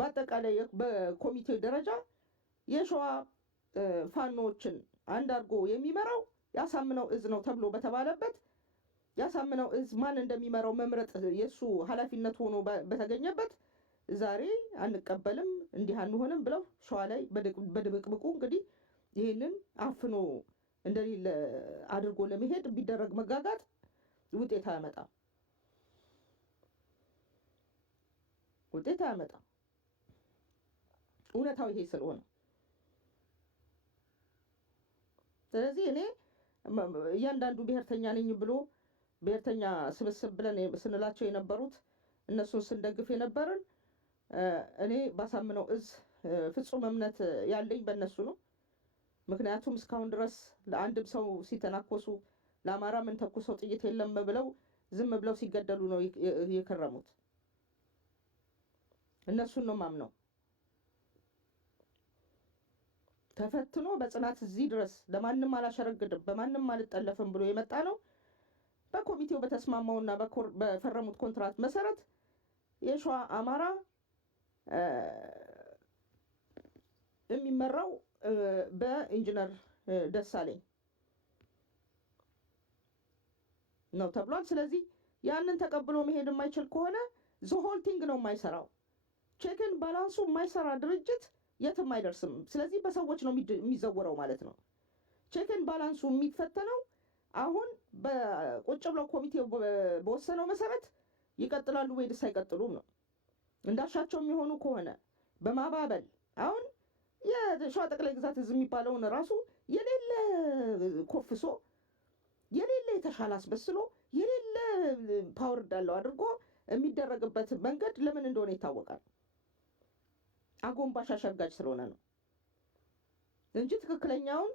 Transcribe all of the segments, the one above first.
በአጠቃላይ በኮሚቴው ደረጃ የሸዋ ፋኖችን አንድ አድርጎ የሚመራው ያሳምነው እዝ ነው ተብሎ በተባለበት ያሳምነው እዝ ማን እንደሚመራው መምረጥ የሱ ኃላፊነት ሆኖ በተገኘበት ዛሬ አንቀበልም እንዲህ አንሆንም ብለው ሸዋ ላይ በድብቅብቁ እንግዲህ ይሄንን አፍኖ እንደሌለ አድርጎ ለመሄድ ቢደረግ መጋጋጥ ውጤት አያመጣም። እውነታው ይሄ ስለሆነ ስለዚህ እኔ እያንዳንዱ ብሔርተኛ ነኝ ብሎ ብሔርተኛ ስብስብ ብለን ስንላቸው የነበሩት እነሱን ስንደግፍ የነበርን እኔ ባሳምነው እዝ ፍጹም እምነት ያለኝ በእነሱ ነው። ምክንያቱም እስካሁን ድረስ ለአንድም ሰው ሲተናኮሱ ለአማራ ምን ተኩሰው ጥይት የለም ብለው ዝም ብለው ሲገደሉ ነው የከረሙት። እነሱን ነው ማምነው። ተፈትኖ በጽናት እዚህ ድረስ ለማንም አላሸረግድም በማንም አልጠለፍም ብሎ የመጣ ነው። በኮሚቴው በተስማማውና በፈረሙት ኮንትራት መሰረት የሸዋ አማራ የሚመራው በኢንጂነር ደሳለኝ ነው ተብሏል። ስለዚህ ያንን ተቀብሎ መሄድ የማይችል ከሆነ ዘሆልቲንግ ነው የማይሰራው። ቼክን ባላንሱ የማይሰራ ድርጅት የትም አይደርስም። ስለዚህ በሰዎች ነው የሚዘወረው ማለት ነው። ቼክን ባላንሱ የሚፈተነው አሁን በቁጭ ብለው ኮሚቴው በወሰነው መሰረት ይቀጥላሉ ወይስ አይቀጥሉም ነው። እንዳሻቸው የሚሆኑ ከሆነ በማባበል አሁን የሸዋ ጠቅላይ ግዛት እዝ የሚባለውን ራሱ የሌለ ኮፍሶ የሌለ የተሻለ አስበስሎ የሌለ ፓወር እንዳለው አድርጎ የሚደረግበት መንገድ ለምን እንደሆነ ይታወቃል። አጎንባሽ አሸጋጅ ስለሆነ ነው እንጂ ትክክለኛውን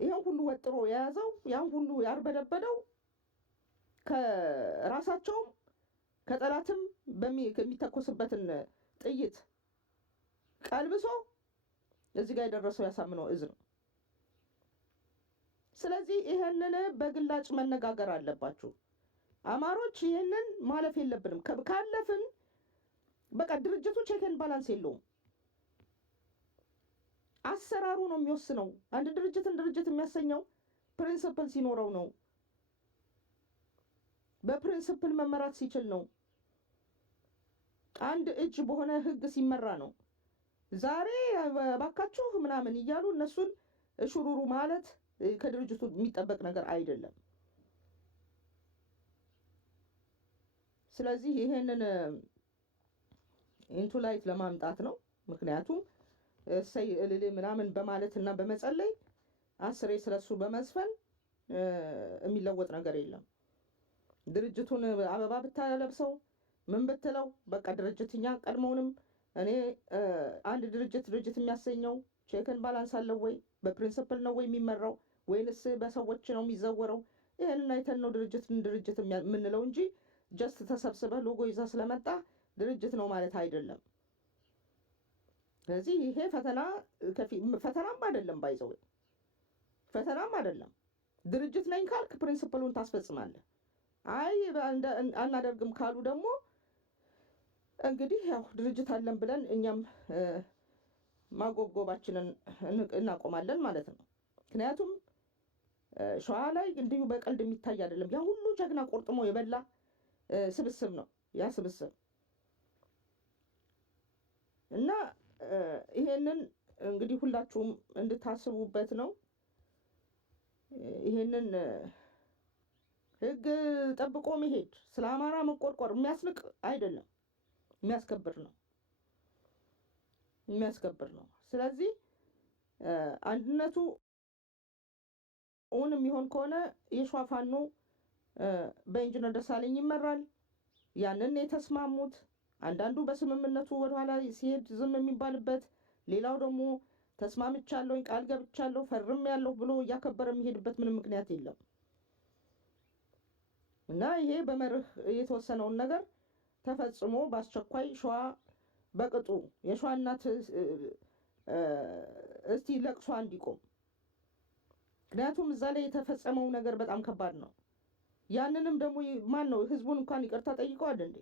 ይሄን ሁሉ ወጥሮ የያዘው ያን ሁሉ ያርበደበደው ከራሳቸውም ከጠላትም ከሚተኮስበትን ጥይት ቀልብሶ እዚህ ጋር የደረሰው ያሳምነው እዝ ነው። ስለዚህ ይሄንን በግላጭ መነጋገር አለባችሁ አማሮች። ይሄንን ማለፍ የለብንም። ካለፍን በቃ ድርጅቱ ቼክን ባላንስ የለውም። አሰራሩ ነው የሚወስነው። አንድ ድርጅትን ድርጅት የሚያሰኘው ፕሪንሲፕል ሲኖረው ነው። በፕሪንሲፕል መመራት ሲችል ነው። አንድ እጅ በሆነ ህግ ሲመራ ነው። ዛሬ ባካችሁ ምናምን እያሉ እነሱን ሹሩሩ ማለት ከድርጅቱ የሚጠበቅ ነገር አይደለም። ስለዚህ ይሄንን ኢንቱ ላይት ለማምጣት ነው። ምክንያቱም እሰይ እልል ምናምን በማለትና በመጸለይ አስሬ ስለሱ በመዝፈን የሚለወጥ ነገር የለም። ድርጅቱን አበባ ብታለብሰው ምን ብትለው በቃ ድርጅትኛ ቀድሞውንም እኔ አንድ ድርጅት የሚያሰኘው ቼክን ባላንስ አለው ወይ በፕሪንሲፕል ነው ወይ የሚመራው ወይንስ በሰዎች ነው የሚዘወረው? ይሄንን አይተን ነው ድርጅት የምንለው እንጂ ጀስት ተሰብስበህ ሎጎ ይዛ ስለመጣ ድርጅት ነው ማለት አይደለም። ስለዚህ ይሄ ፈተናም አይደለም፣ ባይዘው ፈተናም አይደለም። ድርጅት ነኝ ካልክ ፕሪንሲፕሉን ታስፈጽማለህ። አይ አናደርግም ካሉ ደግሞ እንግዲህ ያው ድርጅት አለን ብለን እኛም ማጎብጎባችንን እናቆማለን ማለት ነው። ምክንያቱም ሸዋ ላይ እንዲሁ በቀልድ የሚታይ አይደለም። ያ ሁሉ ጀግና ቆርጥሞ የበላ ስብስብ ነው ያ ስብስብ እና ይሄንን እንግዲህ ሁላችሁም እንድታስቡበት ነው። ይሄንን ህግ ጠብቆ መሄድ ስለ አማራ መቆርቆር የሚያስንቅ አይደለም፣ የሚያስከብር ነው። ስለዚህ አንድነቱ እውን የሚሆን ከሆነ የሸዋ ፋኖ በኢንጂነር ደሳለኝ ይመራል። ያንን የተስማሙት አንዳንዱ በስምምነቱ ወደኋላ ሲሄድ ዝም የሚባልበት፣ ሌላው ደግሞ ተስማምቻለሁ ቃል ገብቻለሁ ፈርሜያለሁ ብሎ እያከበረ የሚሄድበት ምንም ምክንያት የለም እና ይሄ በመርህ የተወሰነውን ነገር ተፈጽሞ በአስቸኳይ ሸዋ በቅጡ የሸዋ እናት እስቲ ለቅሷ እንዲቆም። ምክንያቱም እዛ ላይ የተፈጸመው ነገር በጣም ከባድ ነው። ያንንም ደግሞ ማን ነው ህዝቡን እንኳን ይቅርታ ጠይቀዋል እንዴ?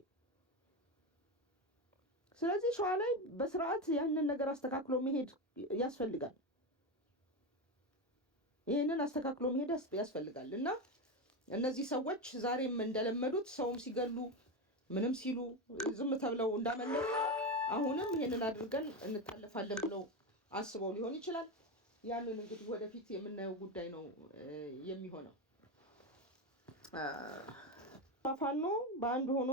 ስለዚህ ሸዋ ላይ በስርዓት ያንን ነገር አስተካክሎ መሄድ ያስፈልጋል። ይህንን አስተካክሎ መሄድ ያስፈልጋል እና እነዚህ ሰዎች ዛሬም እንደለመዱት ሰውም ሲገሉ ምንም ሲሉ ዝም ተብለው እንዳመለጡ አሁንም ይሄንን አድርገን እንታለፋለን ብለው አስበው ሊሆን ይችላል። ያንን እንግዲህ ወደፊት የምናየው ጉዳይ ነው የሚሆነው። ፋኖ በአንድ ሆኖ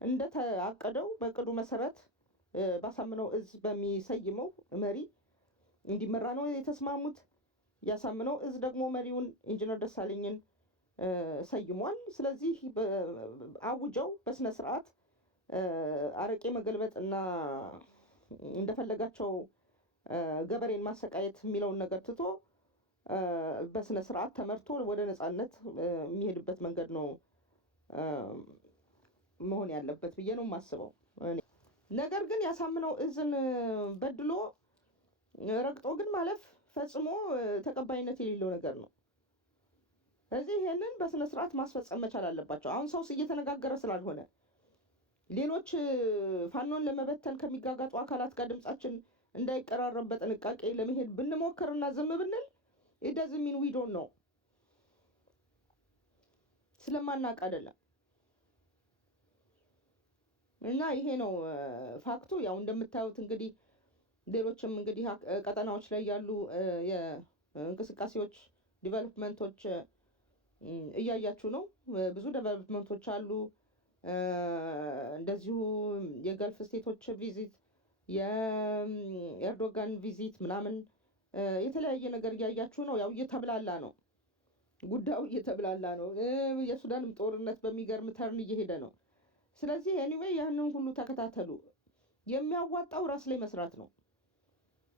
እንደተአቀደው በቅዱ መሰረት ባሳምነው እዝ በሚሰይመው መሪ እንዲመራ ነው የተስማሙት። ያሳምነው እዝ ደግሞ መሪውን ኢንጂነር ደሳለኝን ሰይሟል። ስለዚህ አውጀው በስነ ስርዓት አረቄ መገልበጥ እና እንደፈለጋቸው ገበሬን ማሰቃየት የሚለውን ነገር ትቶ በስነ ስርዓት ተመርቶ ወደ ነጻነት የሚሄድበት መንገድ ነው መሆን ያለበት ብዬ ነው የማስበው። ነገር ግን ያሳምነው እዝን በድሎ ረግጦ ግን ማለፍ ፈጽሞ ተቀባይነት የሌለው ነገር ነው። ስለዚህ ይሄንን በስነ ስርዓት ማስፈጸም መቻል አለባቸው። አሁን ሰው እየተነጋገረ ስላልሆነ ሌሎች ፋኖን ለመበተን ከሚጋጋጡ አካላት ጋር ድምጻችን እንዳይቀራረብ በጥንቃቄ ለመሄድ ብንሞክርና ዝም ብንል it ሚን ዊ ዶንት ኖ ስለማናቅ አይደለም። እና ይሄ ነው ፋክቱ። ያው እንደምታዩት እንግዲህ ሌሎችም እንግዲህ ቀጠናዎች ላይ ያሉ የእንቅስቃሴዎች ዲቨሎፕመንቶች እያያችሁ ነው። ብዙ ዴቨሎፕመንቶች አሉ። እንደዚሁ የገልፍ ስቴቶች ቪዚት፣ የኤርዶጋን ቪዚት ምናምን የተለያየ ነገር እያያችሁ ነው። ያው እየተብላላ ነው ጉዳዩ፣ እየተብላላ ነው። የሱዳንም ጦርነት በሚገርም ተርን እየሄደ ነው። ስለዚህ ኤኒዌይ ያንን ሁሉ ተከታተሉ። የሚያዋጣው ራስ ላይ መስራት ነው።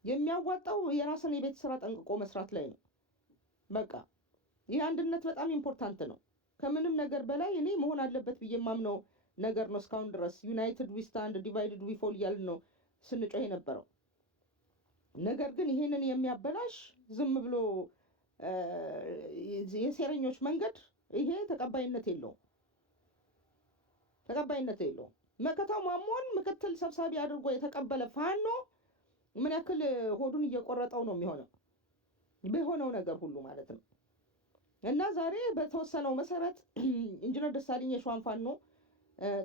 የሚያዋጣው የራስን የቤት ስራ ጠንቅቆ መስራት ላይ ነው። በቃ ይህ አንድነት በጣም ኢምፖርታንት ነው። ከምንም ነገር በላይ እኔ መሆን አለበት ብዬ የማምነው ነገር ነው። እስካሁን ድረስ ዩናይትድ ዊ ስታንድ ዲቫይድድ ዊ ፎል እያልን ነው ስንጮህ የነበረው። ነገር ግን ይሄንን የሚያበላሽ ዝም ብሎ የሴረኞች መንገድ ይሄ ተቀባይነት የለውም። ተቀባይነት የለውም። መከታው ማሞን ምክትል ሰብሳቢ አድርጎ የተቀበለ ፋኖ ምን ያክል ሆዱን እየቆረጠው ነው የሚሆነው በሆነው ነገር ሁሉ ማለት ነው። እና ዛሬ በተወሰነው መሰረት ኢንጂነር ደሳለኝ የሸዋን ፋኖ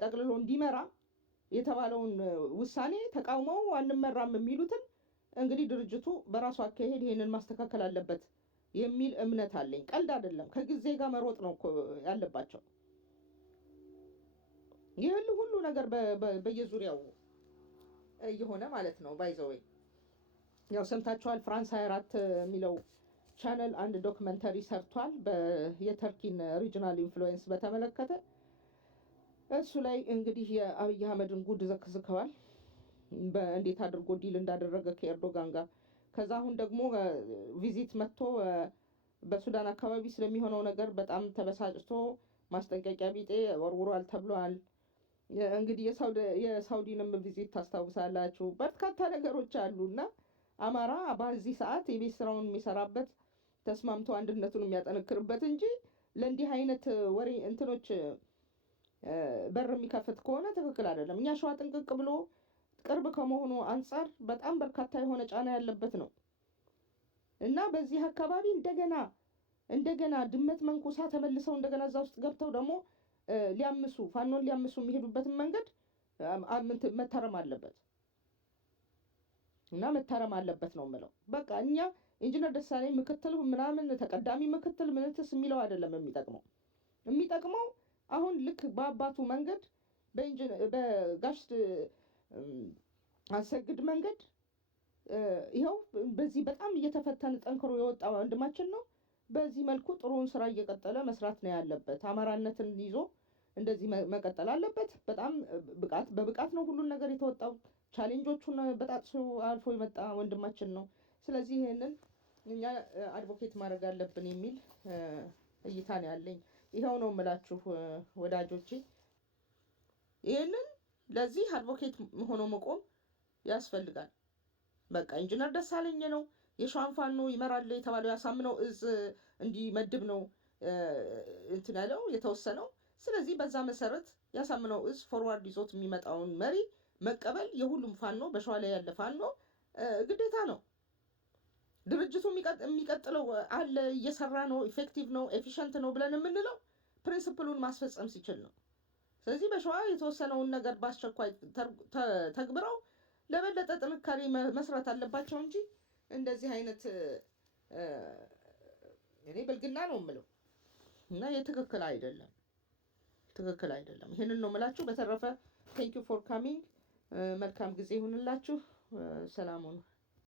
ጠቅልሎ እንዲመራ የተባለውን ውሳኔ ተቃውመው አንመራም የሚሉትን እንግዲህ ድርጅቱ በራሱ አካሄድ ይሄንን ማስተካከል አለበት የሚል እምነት አለኝ። ቀልድ አይደለም። ከጊዜ ጋር መሮጥ ነው ያለባቸው። ይህን ሁሉ ነገር በየዙሪያው እየሆነ ማለት ነው። ባይዘወይ ያው ሰምታችኋል። ፍራንስ 24 የሚለው ቻነል አንድ ዶክመንተሪ ሰርቷል የተርኪን ሪጂናል ኢንፍሉዌንስ በተመለከተ። እሱ ላይ እንግዲህ የአብይ አህመድን ጉድ ዘክዝከዋል፣ በእንዴት አድርጎ ዲል እንዳደረገ ከኤርዶጋን ጋር። ከዛ አሁን ደግሞ ቪዚት መጥቶ በሱዳን አካባቢ ስለሚሆነው ነገር በጣም ተበሳጭቶ ማስጠንቀቂያ ቢጤ ወርውሯል ተብሏል። እንግዲህ የሳውዲንም ቪዚት ታስታውሳላችሁ። በርካታ ነገሮች አሉና አማራ በዚህ ሰዓት የቤት ስራውን የሚሰራበት ተስማምቶ አንድነቱን የሚያጠነክርበት እንጂ ለእንዲህ አይነት ወሬ እንትኖች በር የሚከፍት ከሆነ ትክክል አይደለም። እኛ ሸዋ ጥንቅቅ ብሎ ቅርብ ከመሆኑ አንጻር በጣም በርካታ የሆነ ጫና ያለበት ነው እና በዚህ አካባቢ እንደገና ድመት መንኩሳ ተመልሰው እንደገና እዛ ውስጥ ገብተው ደግሞ ፋኖን ሊያምሱ የሚሄዱበትን መንገድ መታረም አለበት እና መታረም አለበት ነው የምለው። በቃ እኛ ኢንጂነር ደሳለኝ ምክትል ምናምን ተቀዳሚ ምክትል ምንትስ የሚለው አይደለም የሚጠቅመው አሁን ልክ በአባቱ መንገድ በጋሽ አሰግድ መንገድ ይኸው በዚህ በጣም እየተፈተነ ጠንክሮ የወጣ ወንድማችን ነው። በዚህ መልኩ ጥሩውን ስራ እየቀጠለ መስራት ነው ያለበት። አማራነትን ይዞ እንደዚህ መቀጠል አለበት። በጣም በብቃት ነው ሁሉን ነገር የተወጣው። ቻሌንጆቹን በጣጥሶ አልፎ የመጣ ወንድማችን ነው። ስለዚህ ይሄንን እኛ አድቮኬት ማድረግ አለብን የሚል እይታ ነው ያለኝ። ይኸው ነው የምላችሁ ወዳጆቼ። ይሄንን ለዚህ አድቮኬት ሆኖ መቆም ያስፈልጋል። በቃ ኢንጂነር ደሳለኝ ነው የሸዋን ፋኖ ይመራል የተባለው ያሳምነው እዝ እንዲመድብ ነው እንትን ያለው የተወሰነው። ስለዚህ በዛ መሰረት ያሳምነው እዝ ፎርዋርድ ይዞት የሚመጣውን መሪ መቀበል የሁሉም ፋኖ በሸዋ ላይ ያለ ፋኖ ግዴታ ነው። ድርጅቱ የሚቀጥለው አለ እየሰራ ነው፣ ኢፌክቲቭ ነው፣ ኤፊሽንት ነው ብለን የምንለው ፕሪንሲፕሉን ማስፈጸም ሲችል ነው። ስለዚህ በሸዋ የተወሰነውን ነገር በአስቸኳይ ተግብረው ለበለጠ ጥንካሬ መስራት አለባቸው እንጂ እንደዚህ አይነት እኔ ብልግና ነው የምለው እና የትክክል አይደለም፣ ትክክል አይደለም። ይሄንን ነው የምላችሁ። በተረፈ ቴንክ ዩ ፎር ካሚንግ። መልካም ጊዜ ይሁንላችሁ። ሰላም ሁኑ።